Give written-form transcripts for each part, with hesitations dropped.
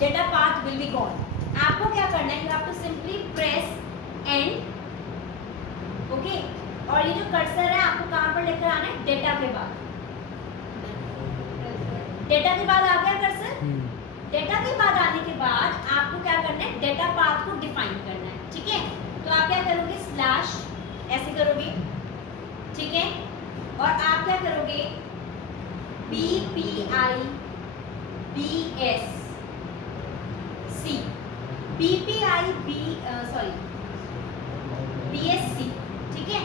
Data path will be gone. आपको क्या करना है, you have to simply press end, okay. और ये जो कर्सर है आपको कहाँ पर लेकर आना है, डेटा के बाद। डेटा के बाद आ गया कर्सर। डेटा के बाद आने के बाद आपको क्या करना है, डेटा पाथ को डिफाइन करना है, ठीक है। तो आप क्या करोगे, स्लैश ऐसे करोगे, ठीक है। और आप क्या करोगे, BSc, ठीक है,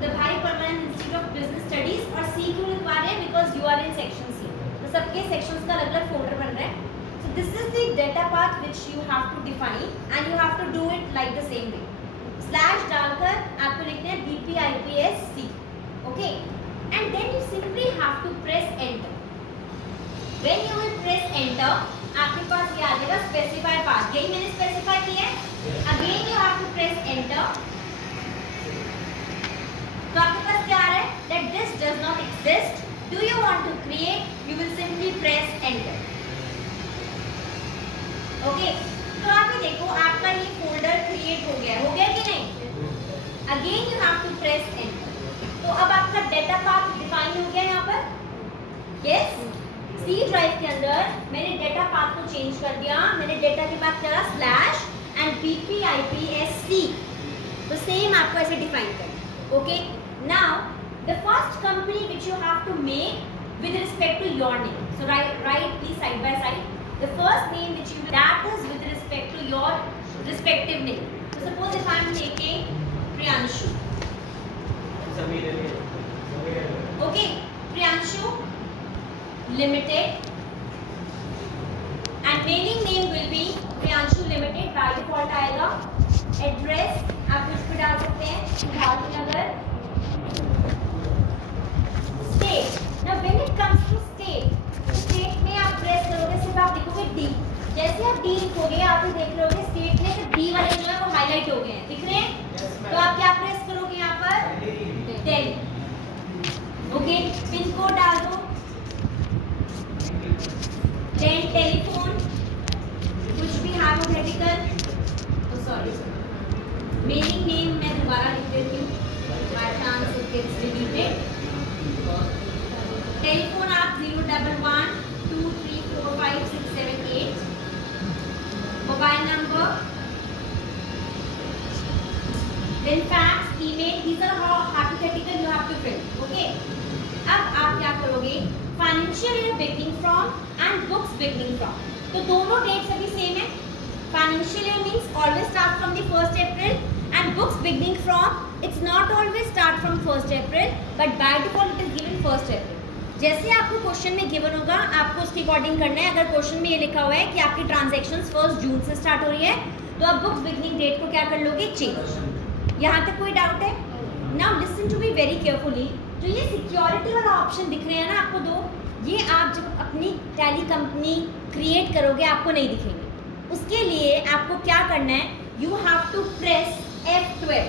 the Bhai Parmanand Institute of Business Studies. और सी क्यों लिखवा रहे हैं, because you are in section C, तो सबके सेक्शंस का अलग अलग फोल्डर बन रहा है। So this is the data path which you have to define and you have to do it like the same way. Slash डालकर आपको लिखना है BPIPSC, okay. And then you simply have to press enter. When you will press enter, आपके पास ये आ जाएगा specify path, यही मैंने स्पेसिफाई किया है। Again you have to press enter. तो आपके पास क्या आ रहा है, that this does not exist, do you want to create, you will simply press enter, okay। तो आप ये देखो आपका ये फोल्डर क्रिएट हो गया कि नहीं। Again you have to press enter. तो अब आपका डेटा पाथ डिफाइन हो गया यहाँ पर, यस। सी ड्राइव के अंदर मैंने डेटा पाथ को चेंज कर दिया, मैंने डेटा के बाद क्या स्लैश एंड BPIPSC, तो सेम आपको ऐसे डिफाइन करना, okay. Now, the first company which you have to make with respect to your name. So write these side by side. The first name which you will, that is with respect to your respective name. So suppose if I am taking Priyanshu. Okay, Priyanshu Limited. And mailing name will be Priyanshu Limited by default आएगा। Address आप कुछ भी डाल सकते हैं, Bhavnagar. State. Now when it comes to state में आप press करोगे, सिर्फ आप लिखोगे D। जैसे आप D लिखोगे आप ये देख रहोगे स्टेट में सिर्फ D वाले जो है वो हाईलाइट हो गए हैं, दिख रहे हैं। तो आप क्या प्रेस करोगे यहाँ पर, दिल्ली, ओके। पिन कोड डाल दो, देन टेलीफोन, कुछ भी हाइपोथेटिकल, सॉरी मेलिंग नेम मैं दोबारा लिख देती हूँ, by chance it gets deleted. Telephone आप 011234567 mobile number, then fax, email, these are how hypothetical you have to fill, okay। अब आप क्या करोगे, financial year beginning from and books beginning from, तो दोनों डेट्स अभी सेम है। Financial year means always start from the 1st April and books beginning from, it's not always start from 1st April but by default it is given 1st April। जैसे आपको question में given होगा आपको उसके according करना है। अगर question में ये लिखा हुआ है कि आपकी ट्रांजैक्शंस 1 जून से स्टार्ट हो रही है तो आप बुक्स बिगनिंग डेट को क्या कर लोगे, चेंज। यहाँ तक कोई डाउट है? Now listen to me very carefully. जो ये सिक्योरिटी वाला ऑप्शन दिख रहे हैं ना आपको दो, ये आप जब अपनी टैली कंपनी क्रिएट करोगे आपको नहीं दिखेंगे। उसके लिए आपको क्या करना है, you have to press F12।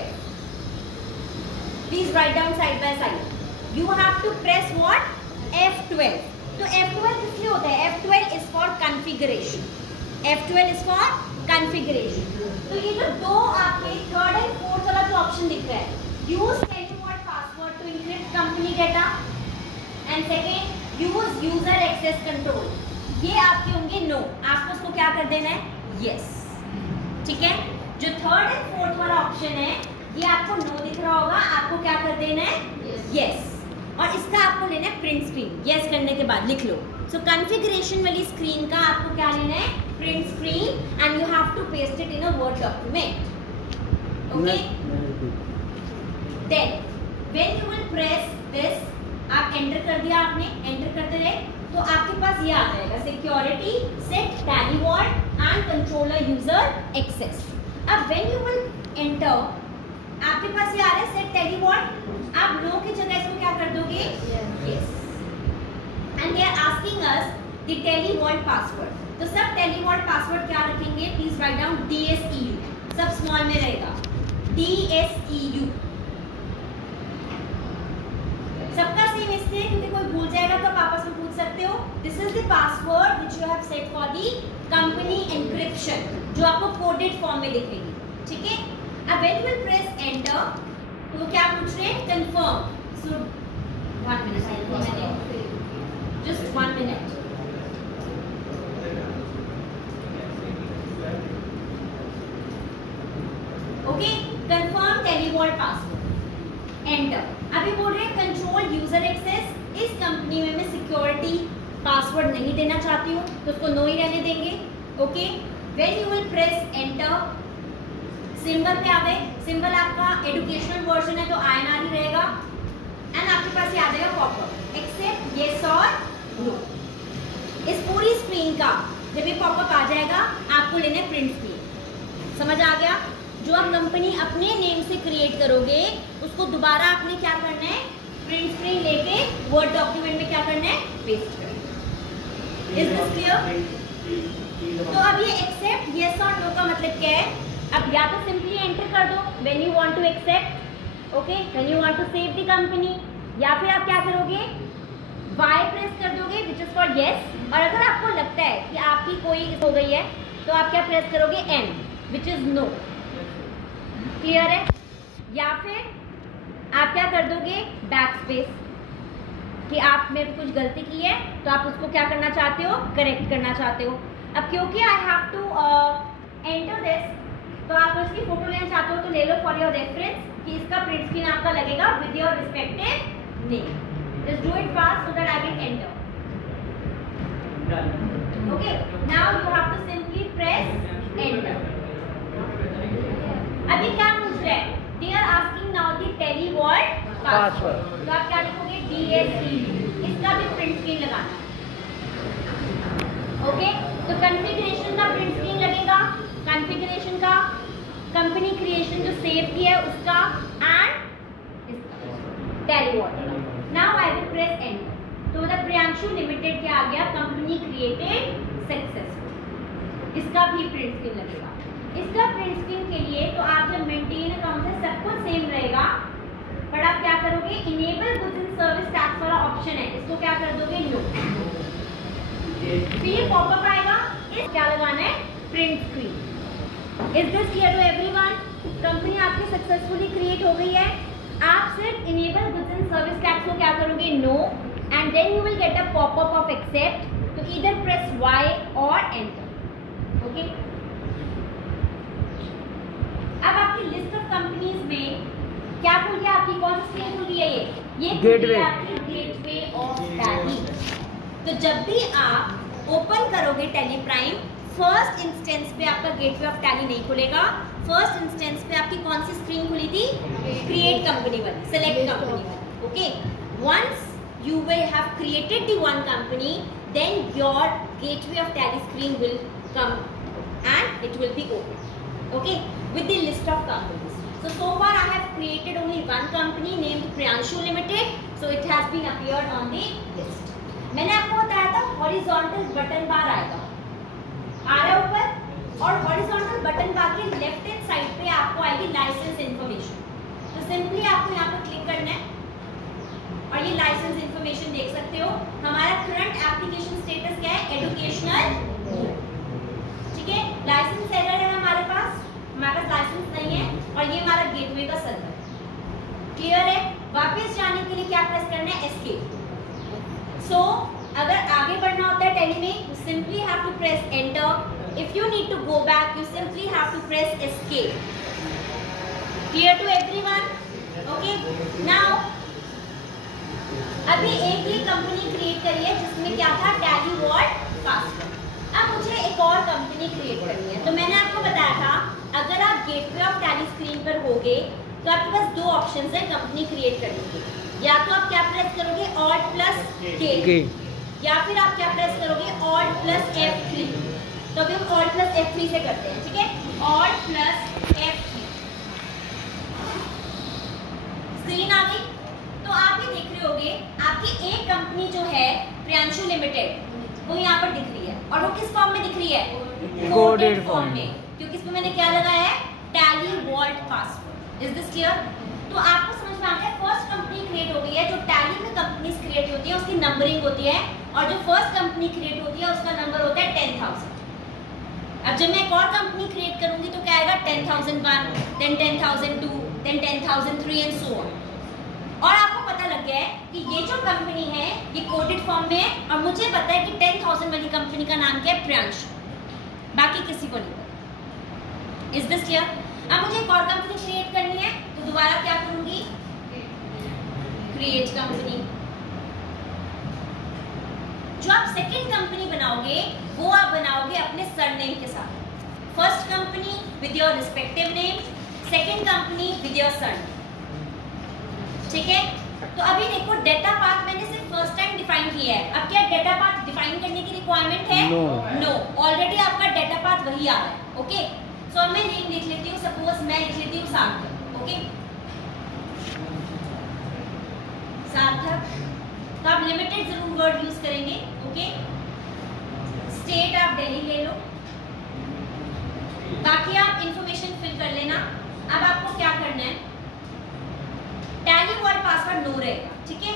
Please write down side by side. You have to press what, F12। तो F12 किस लिए होता है, F12 is for configuration, F12 is for configuration. तो ये जो दो आपके 3rd and 4th वाला जो ऑप्शन दिख रहा है, use TallyVault password to encrypt company data and second use user access control, ये आपके होंगे नो। आपको उसको क्या कर देना है, यस, ठीक है। जो 3rd and 4th वाला ऑप्शन है ये आपको नो दिख रहा होगा, आपको क्या कर देना है, यस। और इसका आपको लेना है प्रिंट स्क्रीन, यस करने के बाद लिख लो। सो कॉन्फ़िगरेशन वाली स्क्रीन का आपको क्या लेना है, print screen, and you have to paste it in a Word document, okay. Then when you will press this, आप एंटर कर दिया, आपने एंटर करते रहे तो आपके पास ये आ जाएगा security set TallyVault and controller user access. अब व्हेन यू विल एंटर आपके पास ये आ रहा है सेट टैलीवॉट, आप नो की जगह इसको क्या कर दोगे, yes. And they are asking us the TallyVault password, तो सब टैलीवॉट पासवर्ड क्या रखेंगे, प्लीज राइट डाउन DSEU, सब स्मॉल में रहेगा, DSEU, सबका सेम इसलिए क्योंकि कोई भूल जाएगा तो आप आपस में पूछ सकते हो. This is the password which you have set for the company encryption, जो आपको कोडेड फॉर्म में दिखेगी. ठीक है. अब when you will press enter तो क्या पूछ रहे हैं? Confirm. So 1 minute, just 1 minute. Okay, confirm TallyVault password, enter. अभी बोल रहे हैं कंट्रोल यूजर एक्सेस. इस कंपनी में मैं सिक्योरिटी पासवर्ड नहीं देना चाहती हूँ तो उसको नो ही रहने देंगे. Okay, when you will press enter, symbol पे आ गए. सिंबल आपका एजुकेशनल वर्जन है तो INR ही रहेगा. एंड आपके पास ये आ जाएगा पॉपअप एक्सेप्ट येस और नो. इस पूरी स्क्रीन का जब ये पॉपअप आ जाएगा आपको लेना है प्रिंट स्क्रीन. समझ आ गया? जो आप कंपनी अपने नेम से क्रिएट करोगे उसको दोबारा आपने क्या करना है? प्रिंट स्क्रीन लेके वर्ड डॉक्यूमेंट में क्या करना है? पेस्ट करना. Is this clear? तो अब ये एक्सेप्ट येस और नो का मतलब क्या है? अब या तो सिंपली एंटर कर दो when you want to accept, okay, when you want to save the company, या फिर आप क्या करोगे? वाई प्रेस कर दोगे विच इज फॉर येस. और अगर आपको लगता है कि आपकी कोई हो गई है तो आप क्या प्रेस करोगे? N which is no. Clear है? या फिर आप क्या कर दोगे? बैक स्पेस, कि आप में कुछ गलती की है तो आप उसको क्या करना चाहते हो? करेक्ट करना चाहते हो. अब क्योंकि I have to enter this तो आप उसकी फोटो लेना चाहते हो तो ले लो फॉर योर रेफरेंस कि इसका प्रिंट स्क्रीन आपका लगेगा with your respective name. Just do it fast so that I will enter. Okay, now you have to simply press enter. अभी क्या पूछ रहे हैं? They are asking now the TallyVault password. तो आप क्या लिखोगे? DSE. इसका भी प्रिंट स्क्रीन लगाना है. ओके, तो कॉन्फ़िगरेशन का प्रिंट स्क्रीन लगेगा, कॉन्फ़िगरेशन का, कंपनी क्रिएशन जो सेव की है उसका, and TallyVault. Now I will press enter. तो द प्रियांशु लिमिटेड क्या आ गया? Company created successful. इसका भी प्रिंट स्क्रीन लगेगा. इसका प्रिंट स्क्रीन के लिए तो आप जब मेंटेन अकाउंट है सब कुछ सेम रहेगा, पर आप क्या करोगे? Enable goods and service tax वाला ऑप्शन है, इसको क्या कर दोगे? नो. फिर ये पॉपअप आएगा. इस क्या लगाना है? Print screen. Is this clear to everyone? Company आपकी सक्सेसफुली क्रिएट हो गई है. आप सिर्फ enable goods and service tax को क्या करोगे? No. And then you will get a popup of accept. तो ईदर प्रेस वाई और एंटर. ओके, अब आपकी लिस्ट ऑफ कंपनीज में क्या खुल गया? आपकी कौन सी स्क्रीन खुल गई है? ये गेटवे. आपकी गेटवे ऑफ टैली. तो जब भी आप ओपन करोगे टैली प्राइम, फर्स्ट इंस्टेंस पे आपका गेटवे ऑफ टैली नहीं खुलेगा. फर्स्ट इंस्टेंस पे आपकी कौन सी स्क्रीन खुली थी? क्रिएट कंपनी वाली, सेलेक्ट कंपनी वाली. Okay, once you will have created the one company, then your gateway of tally screen will come and it will be open, okay, with the list of companies. So far I have created only one company named Priyanshu Limited, so it has been appeared on the list. मैंने आपको बताया था horizontal button bar आएगा, आ रहा है ऊपर, और horizontal button bar के left hand side पे आपको आएगी license information. तो simply आपको यहाँ पर click करना है और ये लाइसेंस इंफॉर्मेशन देख सकते हो. हमारा करंट एप्लीकेशन स्टेटस क्या है? एजुकेशनल. ठीक है, लाइसेंस सर्वर है हमारे पास लाइसेंस नहीं है, और ये हमारा गेटवे का सर्वर. क्लियर है? वापस जाने के लिए क्या प्रेस करना है? एस्केप. सो अगर आगे बढ़ना होता है टैली में, you simply have to press enter. If you need to go back, you simply have to press escape. Clear to everyone? Okay, now अभी एक ही कंपनी क्रिएट करी है जिसमें क्या था? टेलीवॉल्ट पासवर्ड. अब मुझे एक और कंपनी क्रिएट करनी है. तो मैंने आपको बताया था अगर आप गेटवे ऑफ टैली स्क्रीन पर होगे तो आपके पास दो ऑप्शंस है कंपनी क्रिएट करने के. या तो आप क्या प्रेस करोगे? Alt प्लस K, या फिर आप क्या प्रेस करोगे? Alt plus F3. तो अभी हम Alt प्लस F3 से करते हैं. ठीक है, Alt प्लस F3. स्क्रीन आ गई. तो आप ये देख रहे होगे आपकी एक कंपनी जो है प्रियांशु लिमिटेड, वो यहाँ पर दिख रही है, और वो किस फॉर्म में दिख रही है? कोडेड फॉर्म में, क्योंकि इसमें मैंने क्या लगाया है? टेलीवॉल्ट पासवर्ड. Is this clear? तो आपको समझ में आ गया, फर्स्ट कंपनी क्रिएट हो गई है। जो टैली में कंपनीज क्रिएट होती है उसकी नंबरिंग होती है, और जो फर्स्ट कंपनी क्रिएट होती है उसका नंबर होता है 10,000। अब जब मैं एक और कंपनी क्रिएट करूंगी तो क्या आएगा, 10,001, then 10,002, then 10,003 and so on. और आपको पता लग गया है कि ये जो कंपनी है ये कोडेड फॉर्म में है, और मुझे पता है कि 10,000 वाली कंपनी का नाम क्या है, प्रियांशु, बाकी किसी को नहीं पता। Is this clear? अब मुझे एक और कंपनी क्रिएट करनी है तो दोबारा क्या करूंगी, क्रिएट कंपनी। जो आप सेकंड कंपनी बनाओगे वो आप बनाओगे अपने सरनेम के साथ। First company with your respective name, second company with your surname, ठीक है? तो अभी देखो डेटा पाथ मैंने सिर्फ फर्स्ट टाइम डिफाइन किया है। अब क्या डेटा पाथ डिफाइन करने की रिक्वायरमेंट है? नो, ऑलरेडी आपका डेटा पाथ वही आ रहा है। ओके, सो मैं नेम लिख लेती हूँ, सपोज मैं लिख लेती हूँ सार्थक। ओके, सार्थक। तो आप लिमिटेड जरूर वर्ड यूज करेंगे। ओके, स्टेट आप दिल्ली ले लो, बाकी आप इंफॉर्मेशन फिल कर लेना। अब आपको क्या करना है, टैली वर्ड पासवर्ड नो रहेगा, ठीक है?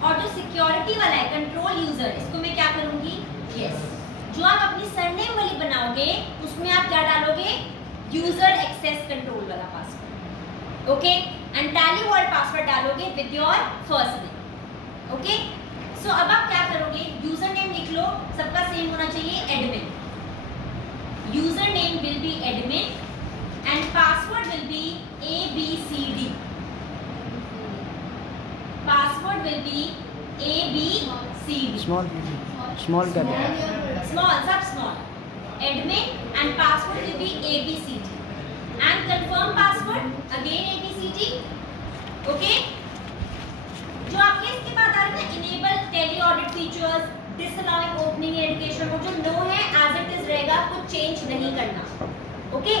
और जो सिक्योरिटी वाला है कंट्रोल यूजर, इसको मैं क्या करूंगी, यस। जो आप अपनी सरनेम वाली बनाओगे उसमें आप क्या डालोगे, यूजर एक्सेस कंट्रोल वाला password. Okay, and TallyVault password डालोगे with your first name. Okay, so अब आप क्या करोगे, यूजर नेम लिख लो, सबका सेम होना चाहिए, admin. User name will be admin and password will be ABCD। Password will be ABCD। Small कर दो, स्मॉल, सब small. Admin and password will be ABCD and confirm password again ABCD। Okay, जो आपके इसके बाद आ रहा है ना, enable Tally audit features, disallowing opening education, वो जो नो है एज इट इज रहेगा, कुछ चेंज नहीं करना। ओके,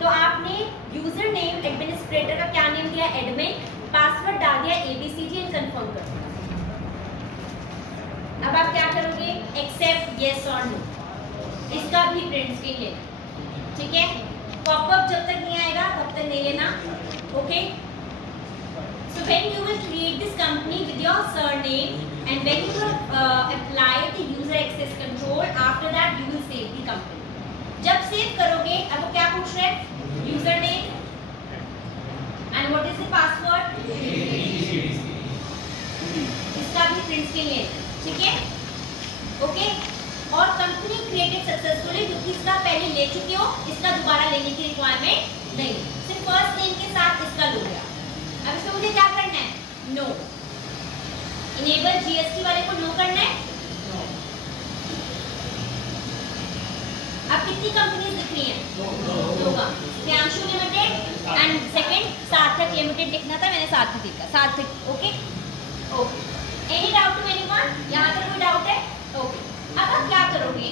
तो आपने यूजर नेम एडमिनिस्ट्रेटर का क्या नेम दिया, एडमिन, पासवर्ड डाल दिया ABCD एंड कंफर्म कर दिया। अब आप क्या करोगे, एक्सेप्ट येस और नो, इसका भी प्रिंट स्क्रीन लेना, ठीक है? पॉपअप जब तक नहीं आएगा तब तक नहीं लेना। Okay, so when you will create this company with your surname and when you will apply the user access control, after that you will save the company. जब सेव करोगे, अब वो क्या पूछ रहे हैं, user name and what is the password, इसका भी प्रिंट स्क्रीन ले, ठीक है? ओके, और कंपनी क्रिएटेड सक्सेसफुली, क्योंकि इसका पहले ले चुके हो, इसका दोबारा लेने की रिक्वायरमेंट नहीं, सिर्फ फर्स्ट नेम के साथ इसका लो गया। अब इसमें मुझे क्या करना है, नो। इनेबल GST वाले को नो करना है। अब कितनी कंपनीज दिख रही हैं, दो का, Priyanshu limited and second Sarthak limited लिखना था, मैंने सार्थक लिखा, Sarthak. Okay, okay, any doubt to anyone, यहाँ तक कोई डाउट है? ओके, अब आप क्या करोगे,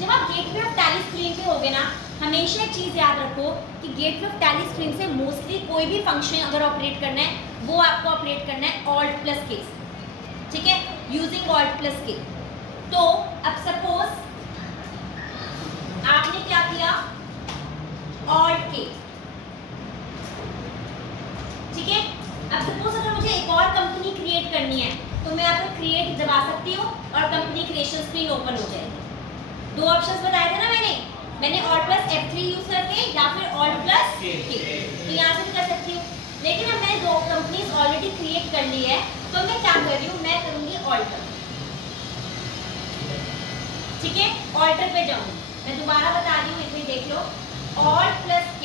जब आप गेटवे ऑफ टैली स्क्रीन पे होगे ना, हमेशा एक चीज याद रखो कि गेटवे ऑफ टैली स्क्रीन से मोस्टली कोई भी फंक्शन अगर ऑपरेट करना है वो आपको ऑपरेट करना है Alt+K, ठीक है? Using Alt+K। तो अब सपोज आपने क्या किया, Alt+K, ठीक है? अब सपोज अगर मुझे एक और कंपनी क्रिएट करनी है तो मैं आपको क्रिएट दबा सकती हूँ और कंपनी क्रिएशन स्क्रीन ओपन हो जाएगी। दो ऑप्शंस बताए थे ना मैंने Alt+F3 यूज करके या फिर Alt+K, तो यहाँ से भी कर सकती हूँ। लेकिन अब मैंने दो कंपनीज ऑलरेडी क्रिएट कर ली है, तो मैं क्या कर रही हूँ, मैं करूंगी ऑल्टर, ठीक है? ऑल्टर पे जाऊंगी, मैं दोबारा बता रही हूँ, एक मिनट देख लो, Alt+K,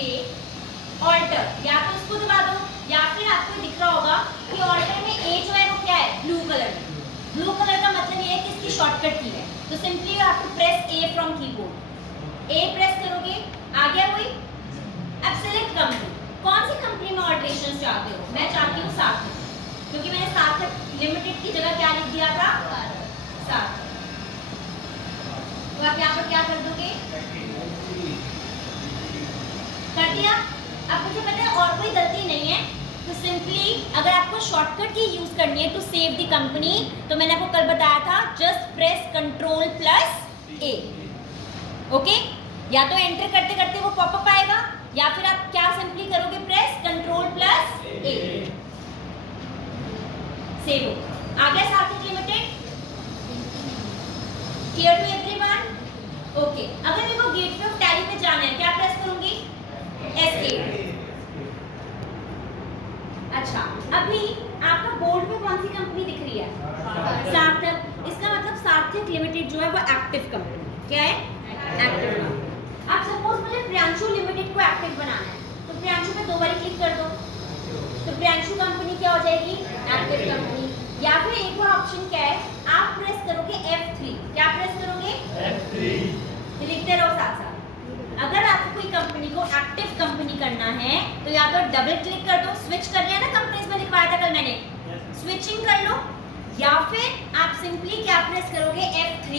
ऑल्टर, या तो इसको दबा दो या फिर आपको दिख रहा होगा कि ऑल्टर में A जो है वो क्या है, ब्लू कलर में। ब्लू कलर का मतलब ये है कि इसकी शॉर्टकट की है, तो simply you have to press A from keyboard. A press करोगे, आ गया कोई? अब सिलेक्ट कंपनी, कौन सी कंपनी में ऑल्टरेशंस चाहते हो? मैं चाहती हूँ सार्थक, क्योंकि मैंने सार्थक लिमिटेड की जगह क्या लिख दिया था, सार्थक। तो आप यहाँ पर क्या कर दोगे, कर दिया। अब मुझे पता है और कोई गलती नहीं है, तो सिंपली अगर आपको शॉर्टकट की यूज करनी है टू सेव द कंपनी, तो मैंने आपको कल बताया था, जस्ट प्रेस Ctrl+A। ओके, या तो एंटर करते करते वो पॉपअप आएगा, या फिर आप क्या सिंपली करोगे, प्रेस Ctrl+A। सेव होगा। आ गया Sarthak limited? Clear to everyone? Okay, अगर मेरे को गेटवे ऑफ टैली पे जाना है, क्या प्रेस करूंगी? एस्केप। अच्छा, अभी आपका बोर्ड पे कौन सी कंपनी दिख रही है? सार्थक। इसका मतलब सार्थक लिमिटेड जो है वो एक्टिव कंपनी। क्या है? Active company. अब सपोज मुझे प्रियांशु लिमिटेड को एक्टिव बनाना है, तो प्रियांशु पे 2 बार क्लिक कर दो, तो प्रियांशु कंपनी क्या हो जाएगी? Active company. या फिर एक और ऑप्शन क्या है, आप प्रेस करोगे F3। क्या प्रेस करोगे? F3। लिखते रहो साथ साथ। अगर आपको कोई कंपनी को एक्टिव कंपनी करना है तो या तो डबल क्लिक कर दो, स्विच कर लिया ना, कंपनीज में लिखवाया था कल मैंने, स्विचिंग कर लो, या फिर आप सिंपली क्या प्रेस करोगे? F3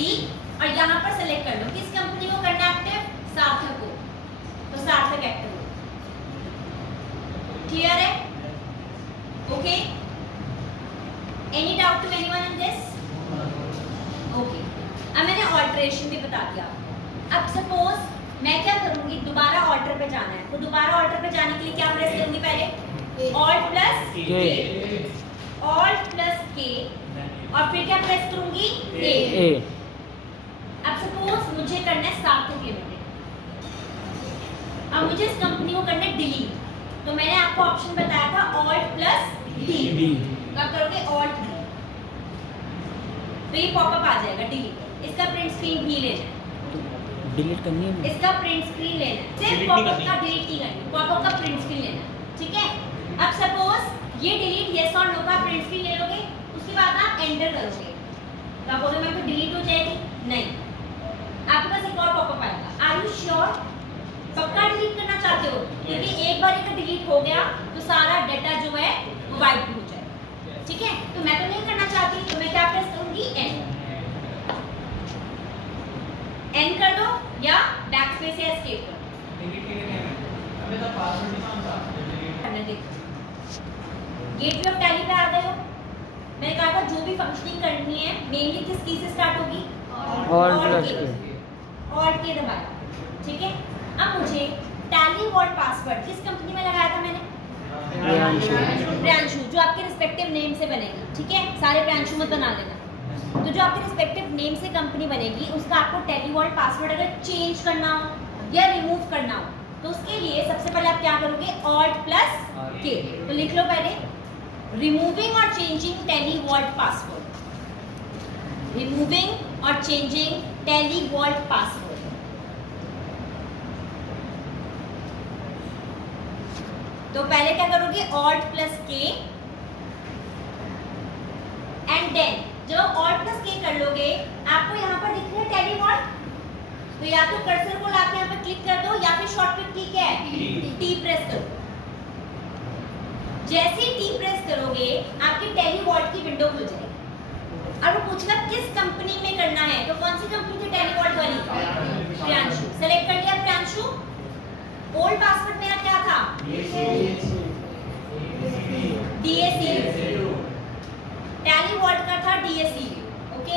और यहाँ पर सेलेक्ट कर लो किस कंपनी को करना है एक्टिव? सार्थक को, तो सार्थक एक्टिव हो। क्लियर है? Okay, any doubt to anyone in this? Okay, अब मैंने ऑल्टरेशन भी बता दिया। अब सपोज मैं क्या करूंगी, दोबारा ऑल्टर पे जाना है, तो दोबारा ऑल्टर पे जाने के लिए क्या प्रेस करूंगी? पहले ऑल्ट प्लस के, ऑल्ट प्लस के, और फिर क्या प्रेस करूंगी? ए। अब सपोज मुझे करना है सार्थक लिमिटेड, अब मुझे इस कंपनी को करना है डिलीट, तो मैंने आपको ऑप्शन बताया था ऑल्ट प्लस डी। कब करोगे? ऑल्ट डी, तो ये पॉपअप आ जाएगा डिलीट। इसका प्रिंट स्क्रीन भी लेना है, डिलीट करनी है, इसका प्रिंट स्क्रीन लेना है, सिर्फ पॉपअप का डिलीट नहीं करनी, पॉपअप का प्रिंट स्क्रीन लेना है। ठीक है, अब सपोज ये डिलीट यस और नो का प्रिंट स्क्रीन ले लोगे, उसके बाद आप एंटर करोगे, तो आप बोलोगे मैं तो डिलीट हो जाएगी? नहीं, आपके पास एक और पॉपअप आएगा। Are you sure? पक्का डिलीट करना चाहते हो? क्योंकि एक बार अगर डिलीट हो गया तो सारा डाटा जो है वो वाइप हो जाएगा। ठीक है, तो मैं तो नहीं करना चाहती, तो मैं क्या प्रेस करूंगी? एन कर दो या बैक स्पेस या एस्केप कर दो। गेटवे ऑफ टैली पे आ गए हो। मैंने कहा था जो भी फंक्शनिंग करनी है मेनली किस की से स्टार्ट होगी? ऑल्ट के दबाया। ठीक है, अब मुझे टैली वॉल्ट पासवर्ड किस कंपनी में लगाया था मैंने? प्रियांशु, जो आपके रिस्पेक्टिव नेम से बनेगी। ठीक है, सारे प्रियांशु मत बना देना। तो जो आपके रिस्पेक्टिव नेम से कंपनी बनेगी उसका आपको टैली वॉल्ट पासवर्ड अगर चेंज करना हो या रिमूव करना हो तो उसके लिए सबसे पहले आप क्या करोगे? ऑल्ट प्लस के। तो लिख लो पहले, रिमूविंग और changing Tally vault password, removing और चेंजिंग टैली वॉल्ट पासवर्ड। तो पहले क्या करोगे? Alt plus K, and then जब ऑल्ट प्लस के कर लोगे आपको यहाँ पर दिख रहा है टैली वॉल्ट, तो या तो कर्सर को लाके यहाँ पे क्लिक कर दो या फिर शॉर्टकट की क्या है? टी प्रेस करो। जैसे ही टी प्रेस करोगे आपकी टैली वॉल्ट की विंडो खुल जाएगी। अब वो पूछेगा किस कंपनी में करना है, तो कौन सी कंपनी थी टैली वॉल्ट वाली? प्रियांशु। सेलेक्ट कर लिया प्रियांशु। ओल्ड पासवर्ड मेरा क्या था? DAC। टैली वॉल्ट का था DAC। ओके,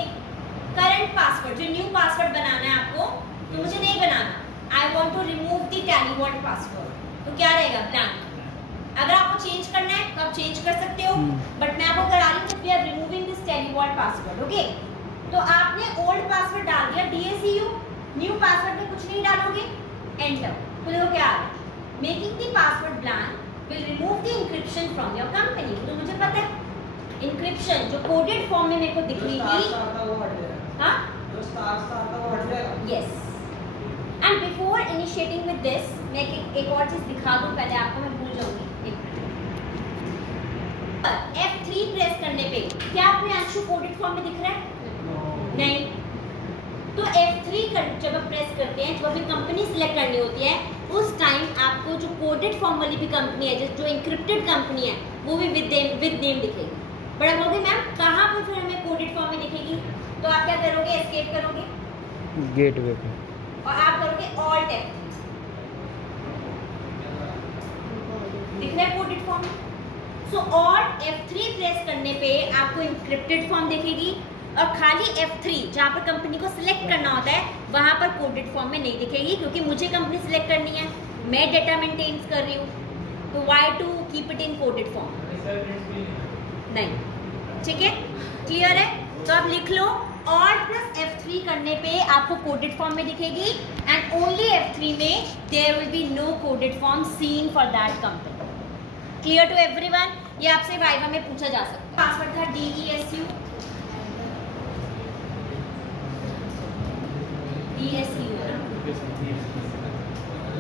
करंट पासवर्ड जो न्यू पासवर्ड बनाना है आपको, तो मुझे नहीं बनाना। I want to remove the tally vault password, तो क्या रहेगा? ब्लैंक। अगर आपको चेंज करना है तो आप चेंज कर सकते हो, बट मैं आपको करा रही हूँ we are removing this Tally vault password. Okay, तो आपने ओल्ड पासवर्ड डाल दिया DACU, न्यू पासवर्ड में कुछ नहीं डालोगे, एंटर। तो देखो क्या आ रहा है? Making the password blank will remove the encryption from your company. तो मुझे पता है इंक्रिप्शन जो कोडेड फॉर्म में मेरे को दिख रही थी, हाँ, yes. And before initiating with this मैं एक और चीज दिखा दूं पहले आपको, मैं भूल जाऊंगी। F3 प्रेस करने पे क्या प्रियांशु कोडेड फॉर्म में दिख रहा है? नहीं। तो F3 जब आप प्रेस करते हैं, जब अपनी कंपनी सिलेक्ट करनी होती है, उस टाइम आपको जो कोडेड फॉर्म वाली भी कंपनी है, जो इंक्रिप्टेड कंपनी है, वो भी विद नेम दिखेगी। बट अब बोलोगे मैम कहाँ पर फिर हमें कोडेड फॉर्म में दिखेगी? तो आप क्या करोगे? एस्केप करोगे गेटवे पे और आप करोगे ऑल्ट F3। दिख रहा है कोडेड फॉर्म? सो ऑल्ट F3 प्रेस करने पे आपको इंक्रिप्टेड फॉर्म दिखेगी, और खाली F3 जहाँ पर कंपनी को सिलेक्ट करना होता है वहाँ पर कोडेड फॉर्म में नहीं दिखेगी, क्योंकि मुझे कंपनी सिलेक्ट करनी है, मैं डेटा मेंटेन कर रही हूँ, तो why to keep it in coded form? नहीं। ठीक है, क्लियर है? तो आप लिख लो Alt plus F3 करने पे आपको कोडेड फॉर्म में दिखेगी एंड ओनली F3 में there will be no coded form seen for that company. Clear to everyone? ये आपसे वाइवा में पूछा जा सकता है। पासवर्ड था DESU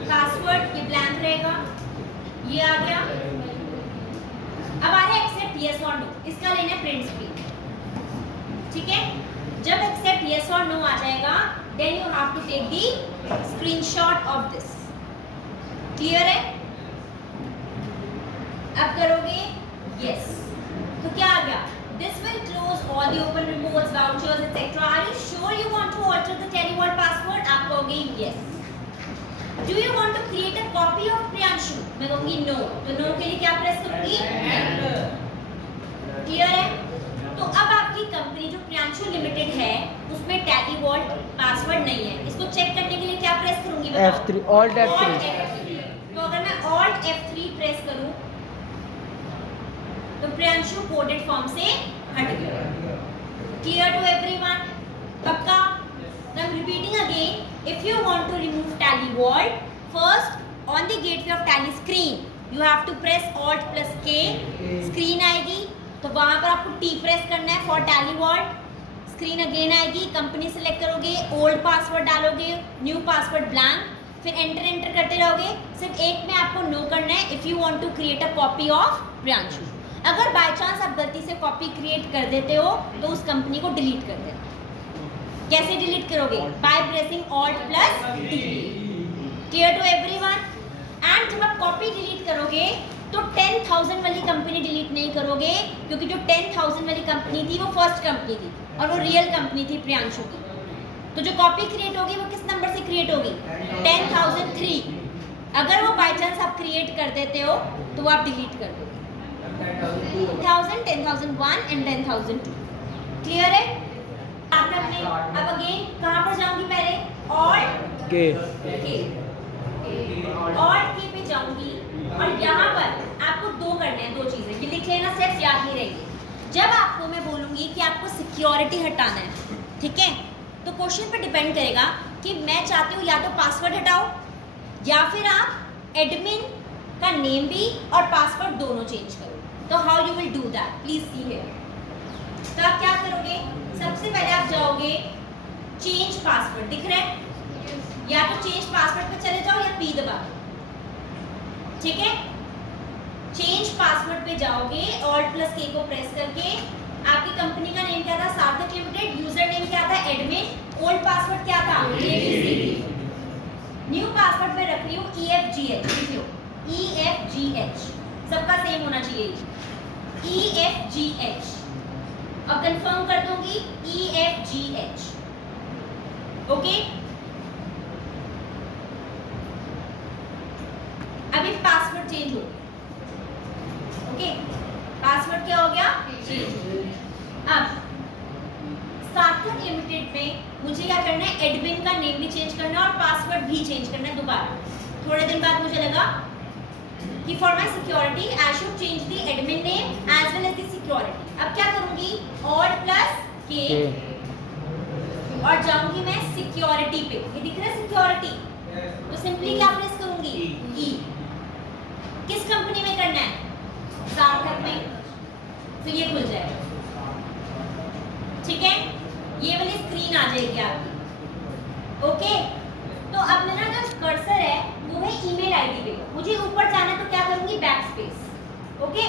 पासवर्ड, ये ब्लैंक रहेगा, ये आ गया। अब आ रहा है एक्सेप्ट यस और नो, इसका लेना है प्रिंट स्क्रीन। ठीक है, जब एक्सेप्ट यस और नो आ जाएगा then you have to take the screenshot of this. Clear है? अब करोगे यस, तो क्या आ गया? This will close all the open reports, vouchers, etc. Are you sure you want to alter the TeleVault password? आप कहोगे yes. Do you want to create a copy of Priyanshu? मैं कहूँगी no. तो no के लिए क्या press करूँगी? Clear है? तो अब आपकी कंपनी जो प्रियांशु लिमिटेड है उसमें TeleVault पासवर्ड नहीं है, इसको चेक करने के लिए क्या प्रेस करूँगी? F3, Alt F3. तो अगर मैं Alt F3 प्रेस करूँ तो प्रियांशु कोडेड फॉर्म से हट गया। Clear to everyone? पक्का? I am repeating again, if you want to remove TeleVault, first on the gateway of Tally screen you have to press Alt plus K, screen आएगी तो वहां पर आपको T प्रेस करना है फॉर TeleVault। स्क्रीन अगेन आएगी, company select करोगे, old password डालोगे, न्यू पासवर्ड ब्लैंक, फिर एंटर करते रहोगे। सिर्फ एक में आपको नो करना है, if you want to create a copy of Priyanshu. अगर बाय चांस आप गलती से कॉपी क्रिएट कर देते हो तो उस कंपनी को डिलीट कर देना। कैसे डिलीट करोगे? By pressing Alt plus T। Clear to everyone? And जब आप कॉपी डिलीट करोगे तो 10,000 वाली कंपनी डिलीट नहीं करोगे, क्योंकि जो 10,000 वाली कंपनी थी वो फर्स्ट कंपनी थी और वो रियल कंपनी थी प्रियांशु की। तो जो कॉपी क्रिएट होगी वो किस नंबर से क्रिएट होगी? 10,003। अगर वो बाय चांस आप क्रिएट कर देते हो तो वो आप डिलीट कर दोगे। 10,000, 10,001 एंड 10,002। क्लियर है? अब अगेन कहाँ पर जाऊंगी? पहले Alt K पे जाऊंगी और यहाँ पर आपको दो करने हैं, दो चीजें, ये लिख लेना, सिर्फ याद नहीं रहेगी। जब आपको मैं बोलूंगी कि आपको सिक्योरिटी हटाना है, ठीक है, तो क्वेश्चन पे डिपेंड करेगा कि मैं चाहती हूँ या तो पासवर्ड हटाओ या फिर आप एडमिन का नेम भी और पासवर्ड दोनों चेंज करो। तो how you will do that, please see here. तो आप क्या करोगे? सबसे पहले आप जाओगे चेंज पासवर्ड, दिख रहा है? या तो चेंज पासवर्ड पे चले जाओ या P दबा दो। ठीक है, चेंज पासवर्ड पे जाओगे, Alt plus K को प्रेस करके। आपकी कंपनी का नेम क्या था? सार्थक लिमिटेड। यूजर नेम क्या था? एडमिन। ओल्ड पासवर्ड क्या था? ABCD। न्यू पासवर्ड में रख रही हूँ EFGH, लिख लो EFGH, सबका सेम होना चाहिए EFGH, और कंफर्म कर दूंगी EFGH। ओके, अभी पासवर्ड चेंज हो गया। ओके, पासवर्ड क्या हो गया? चेंज। अब सार्थक लिमिटेड में मुझे क्या करना है? एडमिन का नेम भी चेंज करना है और पासवर्ड भी चेंज करना है दोबारा। थोड़े दिन बाद मुझे लगा कि for my security I should change the admin name as well as the security. अब क्या करूंगी? Alt plus K और जाऊंगी मैं सिक्योरिटी पे। ये दिख रहा है सिक्योरिटी, तो सिंपली क्या प्रेस करूंगी? E। किस कंपनी में करना है? सार्थक में। तो ये खुल जाएगा। ठीक है, ये वाली स्क्रीन आ जाएगी आपकी। ओके, तो अब मेरा जो कर्सर है वो है ईमेल आईडी पे। मुझे ऊपर जाना है तो क्या करूंगी? Back space. ओके,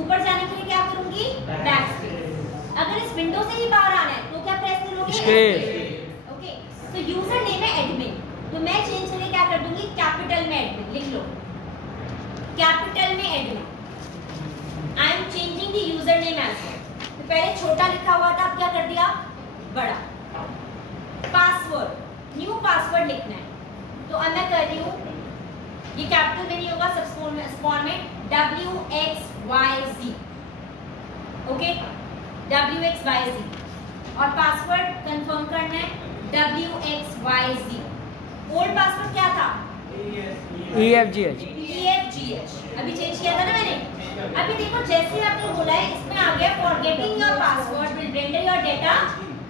ऊपर जाने के लिए क्या करूंगी? Back space. अगर इस विंडो से ही बाहर आना है तो क्या प्रेस करोगे? ओके, तो यूजर नेम है एडमिन, तो मैं चेंज करके क्या कर दूंगी? कैपिटल में एडमिन लिख लो, कैपिटल में admin. I am changing the user name as well. तो पहले छोटा लिखा हुआ था, अब क्या कर दिया? बड़ा। पासवर्ड, न्यू पासवर्ड लिखना है, तो अब मैं कर रही हूँ, ये कैपिटल में नहीं होगा, सब स्मॉल में WXYZ। ओके, WXYZ, और पासवर्ड कंफर्म करना है WXYZ। ओल्ड पासवर्ड क्या था? EFGH। EFGH अभी चेंज किया था ना मैंने। अभी देखो जैसे आपने बोला है इसमें आ गया forgetting your password will render your data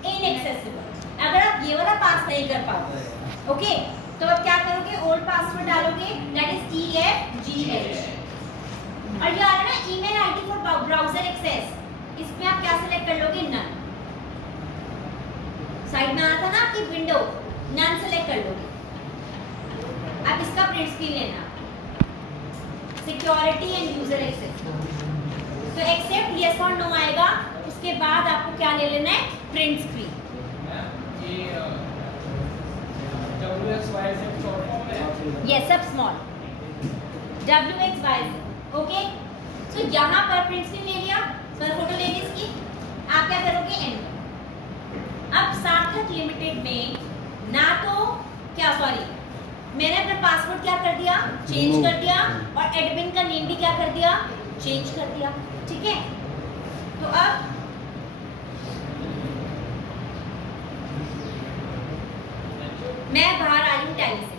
inaccessible. अगर आप ये वाला पास नहीं कर पाओ, ओके, तो अब क्या करोगे, ओल्ड पासवर्ड डालोगे, दैट इज EFGH। और ये आ रहा है ना email ID for browser access, इसमें आप क्या सिलेक्ट कर लोगे, नन। साइड में आता ना आपकी विंडो, नन सेलेक्ट कर लोगे। अब इसका प्रिंट स्क्रीन लेना, सिक्योरिटी एंड यूजर एक्सेस, तो एक्सेप्ट यस और नो आएगा, उसके बाद आपको क्या ले लेना है, प्रिंट स्क्रीन। ये सब स्मॉल WXYZ, ओके। तो यहाँ पर प्रिंट स्क्रीन ले लिया, पर फोटो ले ली इसकी, आप क्या करोगे, एंटर। अब सार्थक लिमिटेड में ना तो क्या, सॉरी, मैंने अपना पासवर्ड क्या कर दिया, चेंज कर दिया, और एडमिन का नेम भी क्या कर दिया, चेंज कर दिया, ठीक है। तो अब मैं बाहर आ रही हूँ टैली से।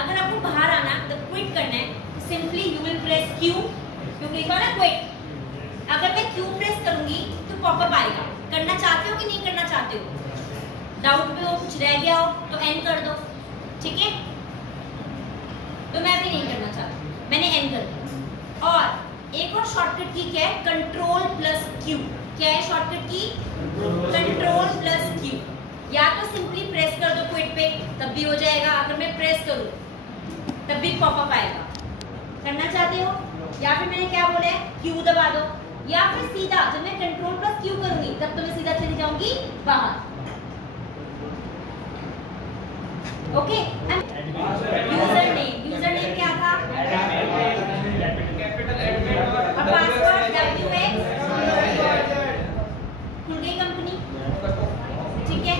अगर आपको बाहर आना तो क्विट करना है, तो simply you will press Q, क्योंकि लिखा ना क्विट। अगर मैं Q प्रेस करूंगी तो पॉपअप आएगा। करना चाहते हो कि नहीं करना चाहते हो, डाउट में हो, कुछ रह गया हो तो एंड कर दो, ठीक है। तो मैं भी नहीं करना चाहती, मैंने एंड कर दिया। और एक और शॉर्टकट की क्या है, Ctrl+Q। क्या है शॉर्टकट की, Ctrl+Q। या तो सिंपली प्रेस कर दो क्विट पे, तब भी हो जाएगा। अगर मैं प्रेस करूं तब भी पॉपअप आएगा। करना चाहते हो, या फिर मैंने क्या बोला है, Q दबा दो, या फिर सीधा जब मैं Ctrl+Q करूंगी तब तो मैं सीधा चली जाऊंगी बाहर, ओके। यूजर नेम क्या था, और पासवर्ड WX, खुल गई कंपनी, ठीक है,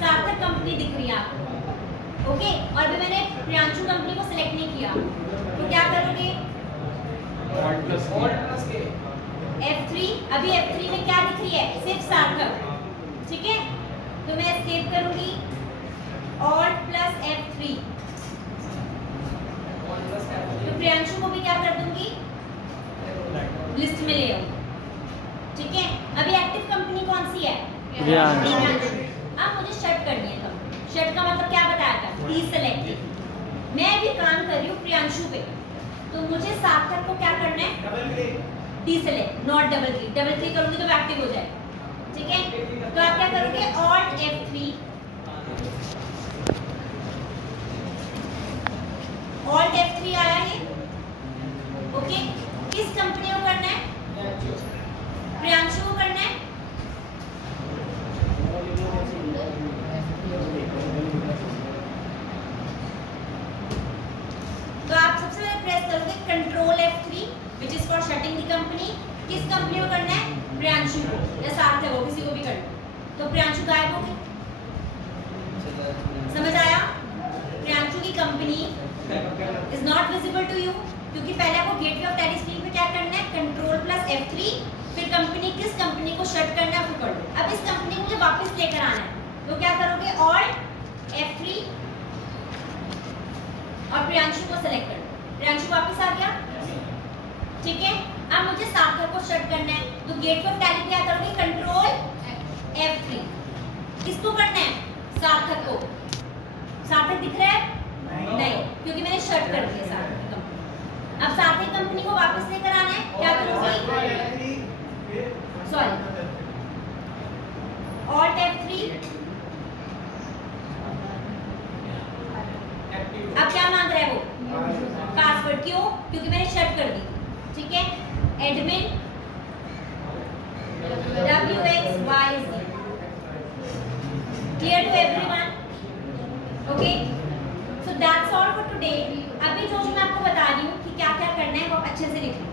सार्थक कंपनी दिख रही है आपको, ओके। और भी मैंने प्रियांशु कंपनी को सिलेक्ट नहीं किया, तो क्या करोगे, F3। अभी F3 में क्या दिख रही है, सिर्फ सार्थक, ठीक है। तो मैं एस्केप करूंगी, Alt+F3, तो प्रियांशु को भी क्या कर दूंगी, लिस्ट में ले आऊंगी, ठीक है। अभी एक्टिव कंपनी कौन सी है, प्रियांशु। अब मुझे शट करनी है कंपनी, शट का मतलब क्या बताया था, डीसेलेक्ट। मैं भी काम कर रही हूँ प्रियांशु पे, तो मुझे सार्थक को क्या करना है, deselect, not double click. Double click करूंगी तो एक्टिव हो जाएगा, ठीक है। तो आप क्या करोगे, Alt+F3, Alt+F3 आया है, ओके। किस कंपनी को करना है, प्रियांशु को करना है। तो आप सबसे पहले प्रेस करोगे Ctrl+F3 which is for shutting the company. किस कंपनी को करना है, प्रियांशु को या सार्थक को, किसी को भी करना। तो प्रियांशु गायब हो गई, समझ आया। प्रियांशु की company is not visible to you, क्योंकि पहले आपको गेटवे ऑफ टैली स्क्रीन पे क्या करना है, Ctrl+F3, फिर कंपनी, किस कंपनी को शट करना है, फिर कर लो। अब इस कंपनी को मुझे वापस लेकर आना है, तो क्या करोगे, Alt+F3 और प्रियांशु को सेलेक्ट कर लो। प्रियांशु वापस आ गया, ठीक है। अब मुझे सार्थक को शट करना है, तो गेटवे ऑफ टैली क्या करोगे, Ctrl+F3। किसको करना है, सार्थक को। सार्थक दिख रहा है, नहीं, क्योंकि मैंने शट कर दिया सार्थक की कंपनी। अब सार्थक कंपनी को वापस लेकर आना है, क्या करूंगी, सॉरी, Alt+F3। अब क्या मांग रहा है वो, पासवर्ड। क्यों, क्योंकि मैंने शट कर दी, ठीक है। Admin WXYZ, clear to everyone, okay. So that's all for today. अभी जो मैं आपको बता रही हूँ कि क्या क्या करना है वो आप अच्छे से लिख लो।